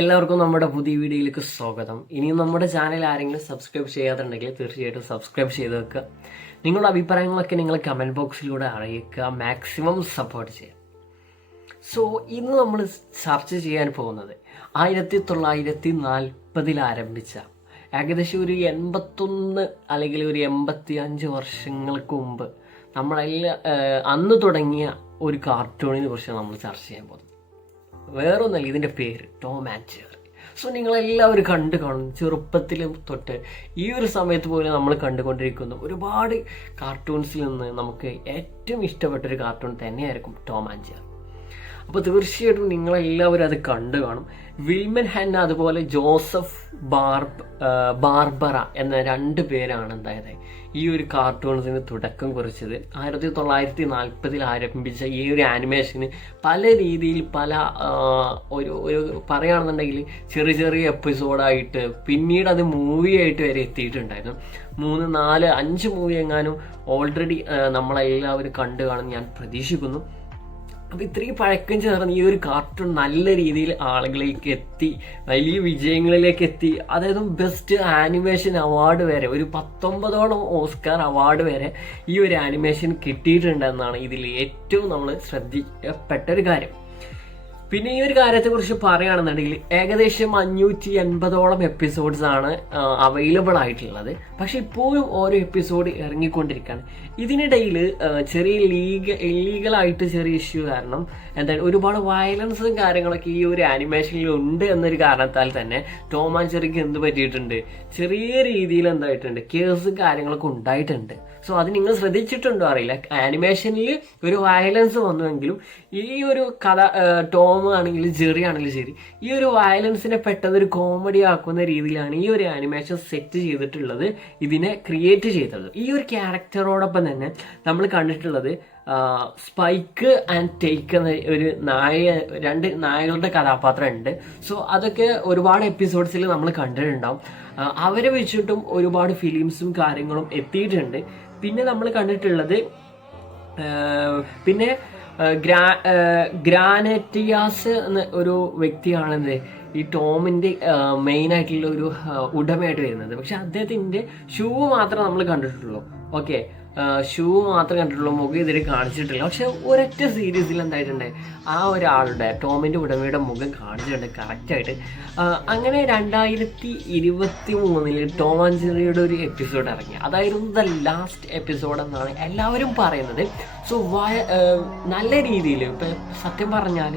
എല്ലാവർക്കും നമ്മുടെ പുതിയ വീഡിയോയിലേക്ക് സ്വാഗതം. ഇനിയും നമ്മുടെ ചാനൽ ആരെങ്കിലും സബ്സ്ക്രൈബ് ചെയ്യാത്തുണ്ടെങ്കിൽ തീർച്ചയായിട്ടും സബ്സ്ക്രൈബ് ചെയ്ത് വെക്കുക. നിങ്ങളുടെ അഭിപ്രായങ്ങളൊക്കെ നിങ്ങൾ കമന്റ് ബോക്സിലൂടെ അറിയിക്കുക. മാക്സിമം സപ്പോർട്ട് ചെയ്യുക. സോ ഇന്ന് നമ്മൾ ചർച്ച ചെയ്യാൻ പോകുന്നത് ആയിരത്തി തൊള്ളായിരത്തി നാൽപ്പതിൽ ആരംഭിച്ച ഏകദേശം ഒരു എൺപത്തൊന്ന് അല്ലെങ്കിൽ ഒരു എൺപത്തി അഞ്ച് വർഷങ്ങൾക്ക് മുമ്പ് നമ്മളെല്ലാ അന്ന് തുടങ്ങിയ ഒരു കാർട്ടൂണിനെ കുറിച്ച് നമ്മൾ ചർച്ച ചെയ്യാൻ പോകുന്നത്. വേറൊന്നല്ല ഇതിന്റെ പേര് ടോം ആൻഡ് ജെറി. സോ നിങ്ങളെല്ലാവരും കണ്ടു കാണും ചെറുപ്പത്തിലും തൊട്ട് ഈ ഒരു സമയത്ത് പോലും നമ്മൾ കണ്ടുകൊണ്ടിരിക്കുന്ന. ഒരുപാട് കാർട്ടൂൺസിൽ നിന്ന് നമുക്ക് ഏറ്റവും ഇഷ്ടപ്പെട്ട ഒരു കാർട്ടൂൺ തന്നെയായിരിക്കും ടോം ആൻഡ് ജെറി. അപ്പോൾ തീർച്ചയായിട്ടും നിങ്ങളെല്ലാവരും അത് കണ്ടു കാണും. വിൽമൻ ഹെന്ന അതുപോലെ ജോസഫ് ബാർബ് ബാർബറ എന്ന രണ്ട് പേരാണ് എന്തായത്. ഈ ഒരു കാർട്ടൂൺസിന് തുടക്കം കുറിച്ചത്. ആയിരത്തി തൊള്ളായിരത്തി നാൽപ്പതിൽ ആരംഭിച്ച ഈ ഒരു ആനിമേഷന് പല രീതിയിൽ പല ഒരു ഒരു പറയുകയാണെന്നുണ്ടെങ്കിൽ ചെറിയ ചെറിയ എപ്പിസോഡായിട്ട് പിന്നീട് അത് മൂവി ആയിട്ട് വരെ എത്തിയിട്ടുണ്ടായിരുന്നു. മൂന്ന് നാല് അഞ്ച് മൂവി എങ്ങാനും ഓൾറെഡി നമ്മളെല്ലാവരും കണ്ടു കാണും ഞാൻ പ്രതീക്ഷിക്കുന്നു. അപ്പൊ ഇത്രയും പഴക്കം ചേർന്ന് ഈ ഒരു കാർട്ടൂൺ നല്ല രീതിയിൽ ആളുകളിലേക്ക് എത്തി വലിയ വിജയങ്ങളിലേക്ക് എത്തി. അതായത് ബെസ്റ്റ് ആനിമേഷൻ അവാർഡ് വരെ ഒരു പത്തൊമ്പതോളം ഓസ്കാർ അവാർഡ് വരെ ഈ ഒരു ആനിമേഷൻ കിട്ടിയിട്ടുണ്ടെന്നാണ് ഇതിൽ ഏറ്റവും നമ്മൾ ശ്രദ്ധിക്കപ്പെട്ട ഒരു കാര്യം. പിന്നെ ഈ ഒരു കാര്യത്തെ കാര്യത്തെക്കുറിച്ച് പറയുകയാണെന്നുണ്ടെങ്കിൽ ഏകദേശം അഞ്ഞൂറ്റി എൺപതോളം എപ്പിസോഡ്സ് ആണ് അവൈലബിൾ ആയിട്ടുള്ളത്. പക്ഷെ ഇപ്പോഴും ഓരോ എപ്പിസോഡ് ഇറങ്ങിക്കൊണ്ടിരിക്കുകയാണ്. ഇതിനിടയിൽ ചെറിയ ലീഗ് ഇല്ലീഗലായിട്ട് ചെറിയ ഇഷ്യൂ കാരണം എന്താണ് ഒരുപാട് വയലൻസും കാര്യങ്ങളൊക്കെ ഈ ഒരു ആനിമേഷനിൽ ഉണ്ട് എന്നൊരു കാരണത്താൽ തന്നെ ടോം ആൻഡ് ചെറിക്ക് എന്ത് പറ്റിയിട്ടുണ്ട്? ചെറിയ രീതിയിൽ എന്തായിട്ടുണ്ട്? കേസും കാര്യങ്ങളൊക്കെ ഉണ്ടായിട്ടുണ്ട്. സോ അത് നിങ്ങൾ ശ്രദ്ധിച്ചിട്ടുണ്ടോ അറിയില്ല. ആനിമേഷനിൽ ഒരു വയലൻസ് വന്നുവെങ്കിലും ഈ ഒരു കഥ ആ, ടോം ആണെങ്കിലും ജെറി ആണെങ്കിലും ശരി ഈ ഒരു വയലൻസിനെ പെട്ടെന്ന് ഒരു കോമഡി ആക്കുന്ന രീതിയിലാണ് ഈ ഒരു ആനിമേഷൻ സെറ്റ് ചെയ്തിട്ടുള്ളത് ഇതിനെ ക്രിയേറ്റ് ചെയ്തിട്ടുള്ളത് ഈ ഒരു ക്യാരക്ടറോടൊപ്പം തന്നെ നമ്മൾ കണ്ടിട്ടുള്ളത് സ്പൈക്ക് ആൻഡ് ടേക്ക് എന്ന ഒരു നായ രണ്ട് നായകളുടെ കഥാപാത്രം ഉണ്ട് സോ അതൊക്കെ ഒരുപാട് എപ്പിസോഡ്സിൽ നമ്മൾ കണ്ടിട്ടുണ്ടാവും. അവരെ വെച്ചിട്ടും ഒരുപാട് ഫിലിംസും കാര്യങ്ങളും എത്തിയിട്ടുണ്ട്. പിന്നെ നമ്മൾ കണ്ടിട്ടുള്ളത് പിന്നെ ഗ്രാ ഗ്രാനറ്റിയാസ് എന്ന ഒരു വ്യക്തിയാണെന്ത് ഈ ടോമിന്റെ മെയിൻ ആയിട്ടുള്ള ഒരു ഉടമയായിട്ട് വരുന്നത്. പക്ഷെ അദ്ദേഹത്തിന്റെ ഷൂ മാത്രമേ നമ്മൾ കണ്ടിട്ടുള്ളൂ. ഓക്കെ. ഷൂ മാത്രമേ കണ്ടിട്ടുള്ളൂ മുഖം ഇതിൽ കാണിച്ചിട്ടില്ല. പക്ഷെ ഒരൊറ്റ സീരീസിൽ എന്തായിട്ടുണ്ട്? ആ ഒരാളുടെ ടോമിന്റെ ഉടമയുടെ മുഖം കാണിച്ചിട്ടുണ്ട് കറക്റ്റായിട്ട് അങ്ങനെ രണ്ടായിരത്തി ഇരുപത്തി മൂന്നിൽ ടോം ഒരു എപ്പിസോഡ് ഇറങ്ങി. അതായിരുന്നു ദ ലാസ്റ്റ് എപ്പിസോഡ് എന്നാണ് എല്ലാവരും പറയുന്നത്. സോ വയ നല്ല രീതിയിൽ ഇപ്പം സത്യം പറഞ്ഞാൽ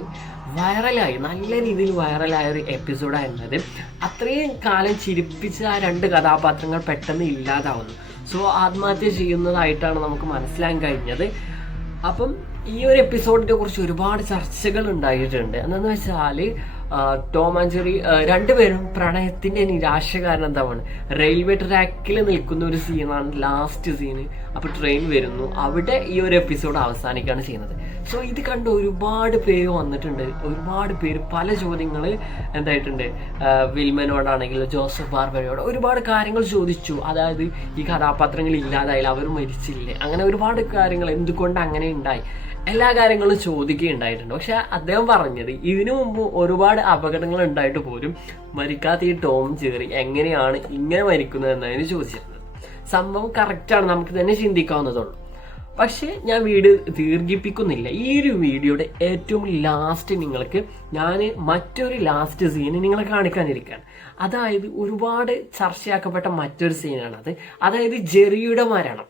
വൈറലായി നല്ല രീതിയിൽ വൈറലായ ഒരു എപ്പിസോഡായിരുന്നത് അത്രയും കാലം ചിരിപ്പിച്ച ആ രണ്ട് കഥാപാത്രങ്ങൾ പെട്ടെന്ന് ഇല്ലാതാവുന്നു. സോ ആത്മഹത്യ ചെയ്യുന്നതായിട്ടാണ് നമുക്ക് മനസ്സിലാക്കാൻ കഴിഞ്ഞത്. അപ്പം ഈ ഒരു എപ്പിസോഡിനെ കുറിച്ച് ഒരുപാട് ചർച്ചകൾ ഉണ്ടായിട്ടുണ്ട്. എന്താണെന്ന് വെച്ചാൽ ടോം ആൻഡ് ജെറി രണ്ടുപേരും പ്രണയത്തിന്റെ നിരാശ കാരണം എന്താണ് റെയിൽവേ ട്രാക്കിൽ നിൽക്കുന്ന ഒരു സീനാണ് ലാസ്റ്റ് സീന് അപ്പൊ ട്രെയിൻ വരുന്നു. അവിടെ ഈ ഒരു എപ്പിസോഡ് അവസാനിക്കുകയാണ് ചെയ്യുന്നത്. സോ ഇത് കണ്ട് ഒരുപാട് പേര് വന്നിട്ടുണ്ട്. ഒരുപാട് പേര് പല ചോദ്യങ്ങൾ എന്തായിട്ടുണ്ട്? വിൽമനോടാണെങ്കിലും ജോസഫ് ബാർബറയോട് ഒരുപാട് കാര്യങ്ങൾ ചോദിച്ചു. അതായത് ഈ കഥാപാത്രങ്ങൾ ഇല്ലാതായാലും അവർ മരിച്ചില്ലേ? അങ്ങനെ ഒരുപാട് കാര്യങ്ങൾ എന്തുകൊണ്ട് അങ്ങനെ ഉണ്ടായി? എല്ലാ കാര്യങ്ങളും ചോദിക്കുകയുണ്ടായിട്ടുണ്ട്. പക്ഷെ അദ്ദേഹം പറഞ്ഞത് ഇതിനു മുമ്പ് ഒരുപാട് അപകടങ്ങൾ ഉണ്ടായിട്ട് പോലും മരിക്കാത്ത ഈ ടോം ചേറി എങ്ങനെയാണ് ഇങ്ങനെ മരിക്കുന്നത് എന്നതിന് ചോദിച്ചിരുന്നത്. സംഭവം കറക്റ്റാണ് നമുക്ക് തന്നെ ചിന്തിക്കാവുന്നതുള്ളൂ. പക്ഷേ ഞാൻ വീഡിയോ ദീർഘിപ്പിക്കുന്നില്ല. ഈ ഒരു വീഡിയോയുടെ ഏറ്റവും ലാസ്റ്റ് നിങ്ങൾക്ക് ഞാൻ മറ്റൊരു ലാസ്റ്റ് സീന് നിങ്ങളെ കാണിക്കാനിരിക്കുകയാണ്. അതായത് ഒരുപാട് ചർച്ചയാക്കപ്പെട്ട മറ്റൊരു സീനാണ് അത് അതായത് ജെറിയുടെ മരണം.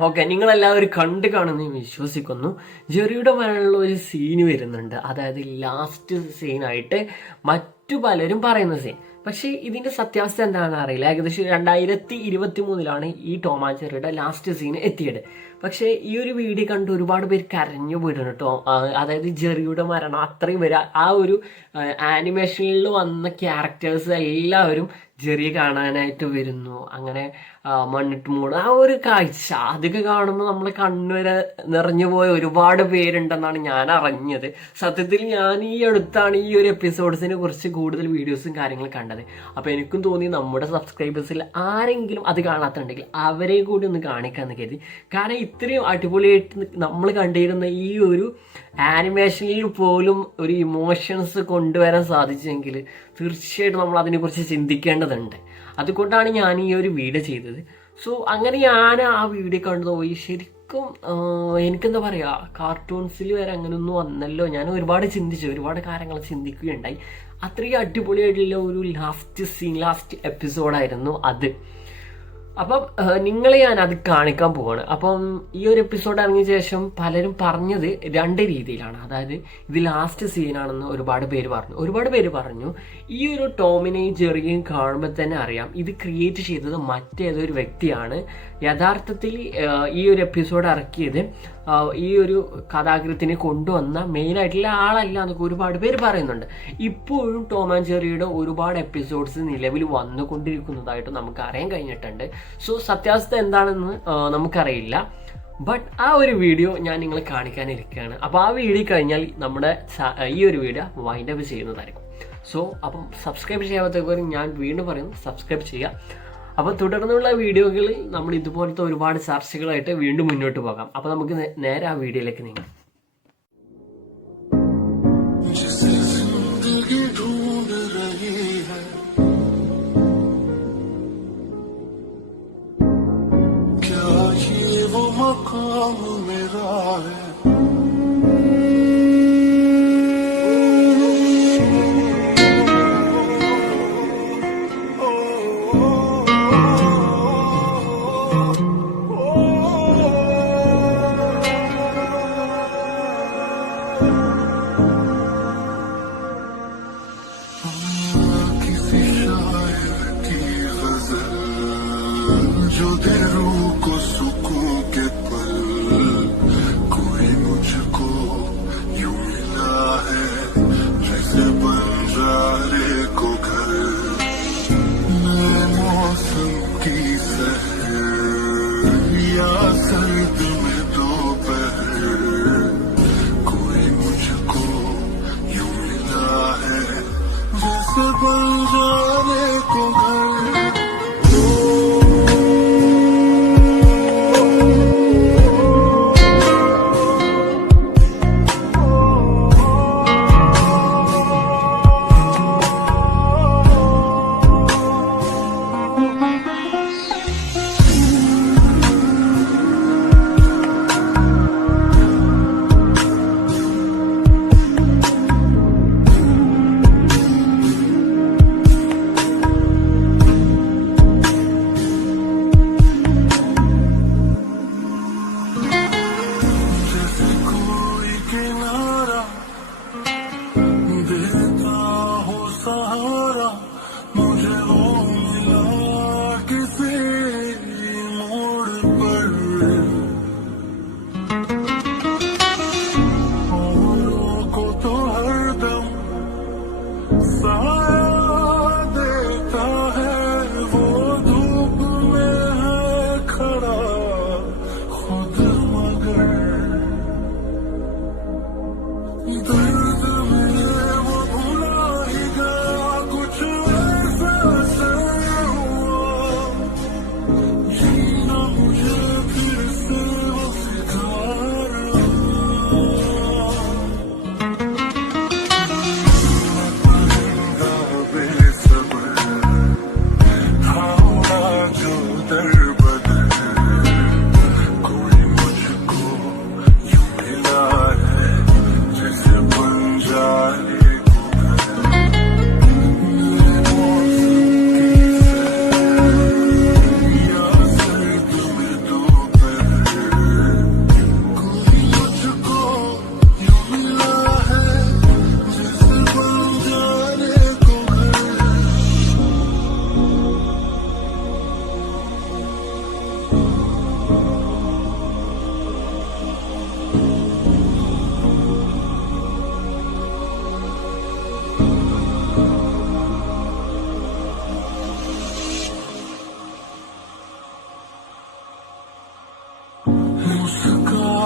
ഓക്കെ നിങ്ങളെല്ലാവരും കണ്ടു കാണുന്ന വിശ്വസിക്കുന്നു. ജെറിയുടെ മരണമുള്ള ഒരു സീന് വരുന്നുണ്ട്. അതായത് ലാസ്റ്റ് സീനായിട്ട് മറ്റു പലരും പറയുന്ന സീൻ പക്ഷേ ഇതിന്റെ സത്യാവസ്ഥ എന്താണെന്ന് അറിയില്ല. ഏകദേശം രണ്ടായിരത്തി ഇരുപത്തി മൂന്നിലാണ് ഈ ടോമാ ജെറിയുടെ ലാസ്റ്റ് സീൻ എത്തിയത്. പക്ഷേ ഈ ഒരു വീഡിയോ കണ്ട് ഒരുപാട് പേര് കരഞ്ഞു പോയിട്ടുണ്ട് കേട്ടോ. അതായത് ജെറിയുടെ മരണം അത്രയും വരെ ആ ഒരു ആനിമേഷനിൽ വന്ന ക്യാരക്ടേഴ്സ് എല്ലാവരും ജെറിയെ കാണാനായിട്ട് വരുന്നു. അങ്ങനെ മണ്ണിട്ട് മൂട് ആ ഒരു കാഴ്ച അതൊക്കെ കാണുമ്പോൾ നമ്മൾ കണ്ണുവരെ നിറഞ്ഞു പോയ ഒരുപാട് പേരുണ്ടെന്നാണ് ഞാൻ അറിഞ്ഞത്. സത്യത്തിൽ ഞാൻ ഈ അടുത്താണ് ഈ ഒരു എപ്പിസോഡ്സിനെ കുറിച്ച് കൂടുതൽ വീഡിയോസും കാര്യങ്ങളും കണ്ടത്. അപ്പോൾ എനിക്കും തോന്നി നമ്മുടെ സബ്സ്ക്രൈബേഴ്സിൽ ആരെങ്കിലും അത് കാണാത്തുണ്ടെങ്കിൽ അവരെ കൂടി ഒന്ന് കാണിക്കാമെന്ന് കരുതി. കാരണം ഇത്രയും അടിപൊളിയായിട്ട് നമ്മൾ കണ്ടിരുന്ന ഈ ഒരു ആനിമേഷനിൽ പോലും ഒരു ഇമോഷൻസ് കൊണ്ടുവരാൻ സാധിച്ചെങ്കിൽ തീർച്ചയായിട്ടും നമ്മൾ അതിനെക്കുറിച്ച് ചിന്തിക്കേണ്ടതുണ്ട്. അതുകൊണ്ടാണ് ഞാൻ ഈ ഒരു വീഡിയോ ചെയ്തത്. സോ അങ്ങനെ ഞാൻ ആ വീഡിയോ കണ്ടുപോയി ശരിക്കും എനിക്കെന്താ പറയുക കാർട്ടൂൺസിൽ വരെ അങ്ങനെയൊന്നും വന്നല്ലോ. ഞാൻ ഒരുപാട് ചിന്തിച്ചു ഒരുപാട് കാര്യങ്ങൾ ചിന്തിക്കുകയുണ്ടായി. അത്രയും അടിപൊളിയായിട്ടുള്ള ഒരു ലാസ്റ്റ് സീൻ ലാസ്റ്റ് എപ്പിസോഡായിരുന്നു അത്. അപ്പം നിങ്ങളെ ഞാൻ അത് കാണിക്കാൻ പോവാണ്. അപ്പം ഈ ഒരു എപ്പിസോഡ് ഇറങ്ങിയ ശേഷം പലരും പറഞ്ഞത് രണ്ട് രീതിയിലാണ്. അതായത് ഇത് ലാസ്റ്റ് സീനാണെന്ന് ഒരുപാട് പേര് പറഞ്ഞു. ഒരുപാട് പേര് പറഞ്ഞു ഈ ഒരു ടോമിനെയും ജെറിയും കാണുമ്പോൾ തന്നെ അറിയാം ഇത് ക്രിയേറ്റ് ചെയ്തത് മറ്റേതൊരു വ്യക്തിയാണ്. യഥാർത്ഥത്തിൽ ഈ ഒരു എപ്പിസോഡ് ഇറക്കിയത് ഈ ഒരു കഥാകൃത്തിനെ കൊണ്ടുവന്ന മെയിനായിട്ടുള്ള ആളല്ല എന്നൊക്കെ ഒരുപാട് പേര് പറയുന്നുണ്ട്. ഇപ്പോഴും ടോം ആൻഡ് ജെറിയുടെ ഒരുപാട് എപ്പിസോഡ്സ് നിലവിൽ വന്നുകൊണ്ടിരിക്കുന്നതായിട്ട് നമുക്ക് അറിയാൻ കഴിഞ്ഞിട്ടുണ്ട്. സോ സത്യാവസ്ഥ എന്താണെന്ന് നമുക്കറിയില്ല. ബട്ട് ആ ഒരു വീഡിയോ ഞാൻ നിങ്ങളെ കാണിക്കാനിരിക്കുകയാണ്. അപ്പോൾ ആ വീഡിയോ കഴിഞ്ഞാൽ നമ്മുടെ ഈ ഒരു വീഡിയോ വൈൻഡപ്പ് ചെയ്യുന്നതായിരിക്കും. സോ അപ്പം സബ്സ്ക്രൈബ് ചെയ്യാത്തവരും ഞാൻ വീണ്ടും പറയുന്നു സബ്സ്ക്രൈബ് ചെയ്യുക. അപ്പോൾ തുടർന്നുള്ള വീഡിയോകളിൽ നമ്മൾ ഇതുപോലത്തെ ഒരുപാട് ചർച്ചകളായിട്ട് വീണ്ടും മുന്നോട്ട് പോകാം അപ്പോൾ നമുക്ക് നേ- നേരെ ആ വീഡിയോയിലേക്ക് നീങ്ങാം जिसे जिंदगी ढूंढ रही है क्या ये वो मकाम मेरा है जो दिल रूह को सुकून के पल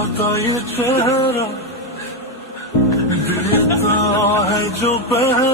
खिलता ये चेहरा देता है जो पहरा